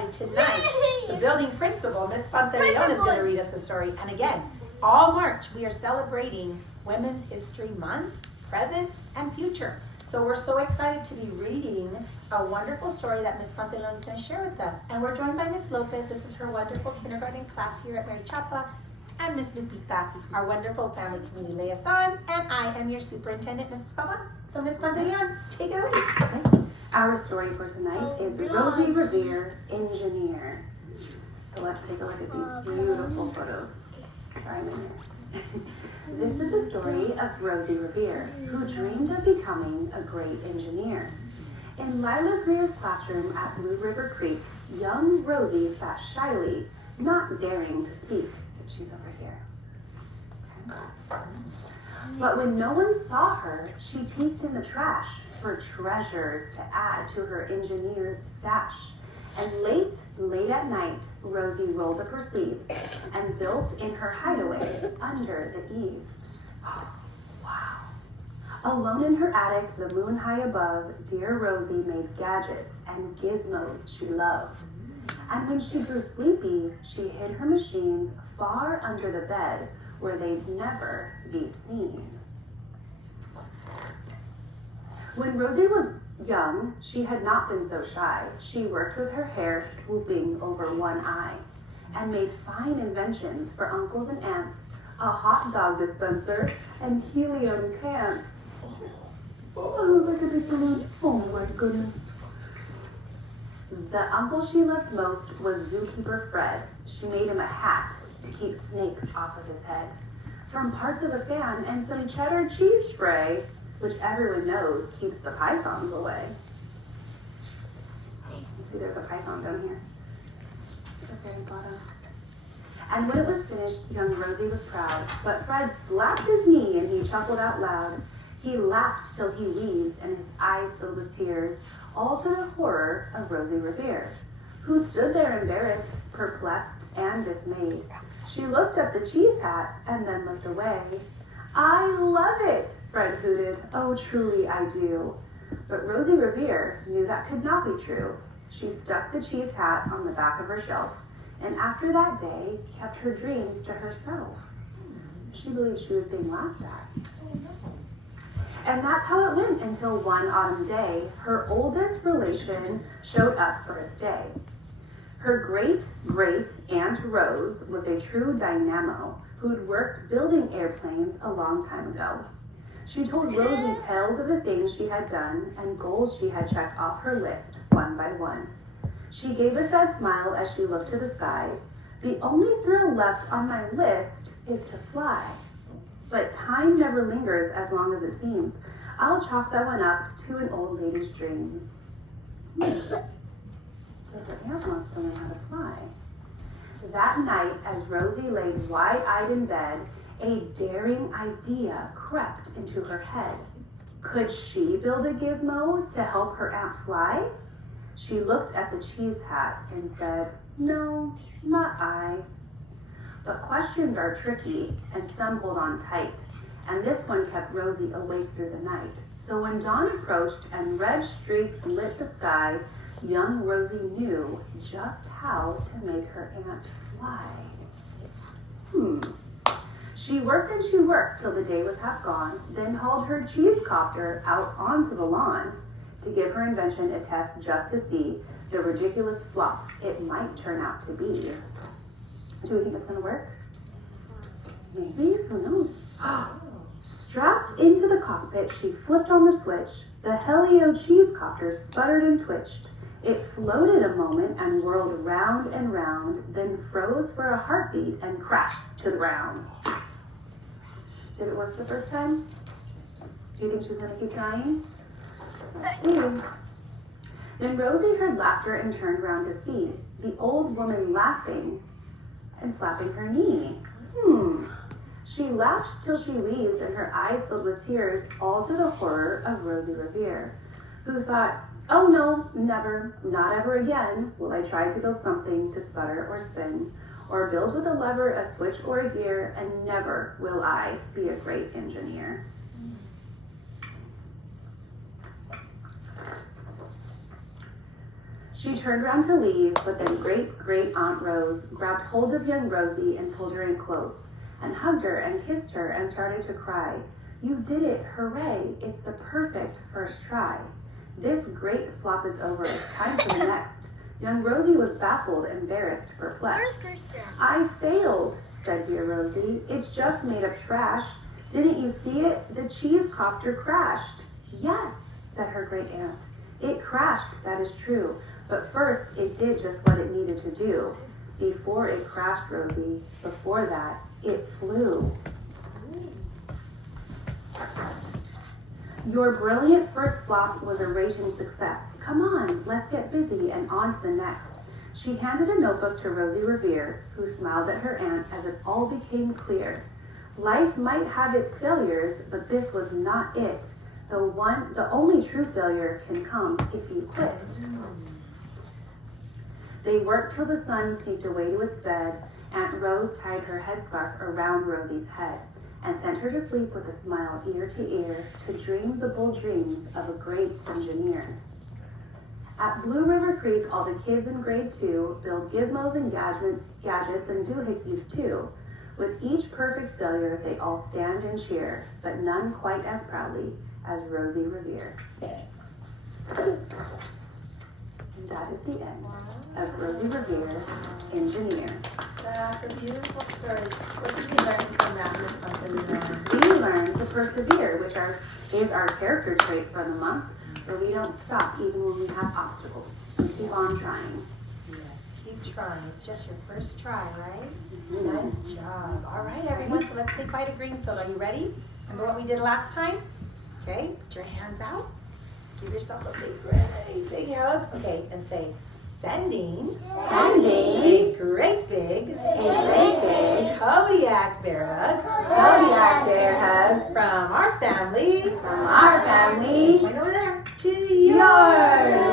excited tonight. The building principal, Miss Pantaleon, is going to read us a story. And again, all March, we are celebrating Women's History Month, present and future. So we're so excited to be reading a wonderful story that Miss Pantaleon is going to share with us. And we're joined by Miss Lopez. This is her wonderful kindergarten class here at Mary Chapa. And Miss Lupita, our wonderful family community liaison. And I am your superintendent, Mrs. Galvan. So Miss Pantaleon, take it away. Our story for tonight is Rosie Revere, Engineer. So let's take a look at these beautiful photos. Sorry, I'm in here. This is a story of Rosie Revere, who dreamed of becoming a great engineer. In Lila Greer's classroom at Blue River Creek, young Rosie sat shyly, not daring to speak. She's over here. But when no one saw her, she peeked in the trash for treasures to add to her engineer's stash. And late at night, Rosie rolled up her sleeves and built in her hideaway under the eaves. Oh, wow. Alone in her attic, the moon high above, dear Rosie made gadgets and gizmos she loved. And when she grew sleepy, she hid her machines far under the bed where they'd never be seen. When Rosie was young, she had not been so shy. She worked with her hair swooping over one eye and made fine inventions for uncles and aunts, a hot dog dispenser and helium pants. Oh, look at the balloon. Oh my goodness. The uncle she loved most was zookeeper Fred. She made him a hat to keep snakes off of his head, from parts of a fan and some cheddar cheese spray, which everyone knows keeps the pythons away. You see there's a python down here at the very bottom. And when it was finished, young Rosie was proud, but Fred slapped his knee and he chuckled out loud. He laughed till he wheezed and his eyes filled with tears, all to the horror of Rosie Revere, who stood there embarrassed, perplexed, and dismayed. She looked at the cheese hat and then looked away. I love it, Fred hooted. Oh, truly I do. But Rosie Revere knew that could not be true. She stuck the cheese hat on the back of her shelf, and after that day, kept her dreams to herself. She believed she was being laughed at. And that's how it went until one autumn day, her oldest relation showed up for a stay. Her great-great-aunt Rose was a true dynamo who'd worked building airplanes a long time ago. She told Rosie tales of the things she had done and goals she had checked off her list one by one. She gave a sad smile as she looked to the sky. The only thrill left on my list is to fly. But time never lingers as long as it seems. I'll chalk that one up to an old lady's dreams. So her aunt wants to learn how to fly. That night, as Rosie lay wide-eyed in bed, a daring idea crept into her head. Could she build a gizmo to help her aunt fly? She looked at the cheese hat and said, no, not I. But questions are tricky, and some hold on tight, and this one kept Rosie awake through the night. So when dawn approached and red streaks lit the sky, young Rosie knew just how to make her aunt fly. She worked and she worked till the day was half gone, then hauled her cheese copter out onto the lawn to give her invention a test just to see the ridiculous flop it might turn out to be. Do we think it's gonna work? Maybe, who knows? Strapped into the cockpit, she flipped on the switch. The Helio cheese copter sputtered and twitched. It floated a moment and whirled round and round, then froze for a heartbeat and crashed to the ground. Did it work the first time? Do you think she's gonna keep trying? Let's see. Then Rosie heard laughter and turned around to see the old woman laughing and slapping her knee. She laughed till she wheezed and her eyes filled with tears, all to the horror of Rosie Revere, who thought, oh no, never, not ever again will I try to build something to sputter or spin, or build with a lever, a switch, or a gear, and never will I be a great engineer. She turned around to leave, but then great Aunt Rose grabbed hold of young Rosie and pulled her in close, and hugged her and kissed her and started to cry. You did it, hooray, it's the perfect first try. This great flop is over, it's time for the next. Young Rosie was baffled, embarrassed, perplexed. I failed, said dear Rosie. It's just made of trash. Didn't you see it? The cheese copter crashed. Yes, said her great aunt. It crashed, that is true. But first, it did just what it needed to do. Before it crashed, Rosie, before that, it flew. Your brilliant first flop was a raging success. Come on, let's get busy and on to the next. She handed a notebook to Rosie Revere, who smiled at her aunt as it all became clear. Life might have its failures, but this was not it. The only true failure can come if you quit. They worked till the sun sneaked away to its bed. Aunt Rose tied her headscarf around Rosie's head and sent her to sleep with a smile ear to ear to dream the bold dreams of a great engineer. At Blue River Creek, all the kids in grade 2 build gizmos and gadgets and doohickeys too. With each perfect failure, they all stand and cheer, but none quite as proudly as Rosie Revere. And that is the end of Rosie Revere, Engineer. That's a beautiful story. What did we learn from that, Miss Pumpkin? We learn to persevere, which is our character trait for the month, where we don't stop even when we have obstacles. We keep on trying. Yes, keep trying. It's just your first try, right? Nice job. All right, everyone, so let's say bye to Greenfield. Are you ready? Remember what we did last time? Okay, put your hands out. Give yourself a big hug. Okay, and say, sending a great big Kodiak bear hug from our family From our family right over there to yours.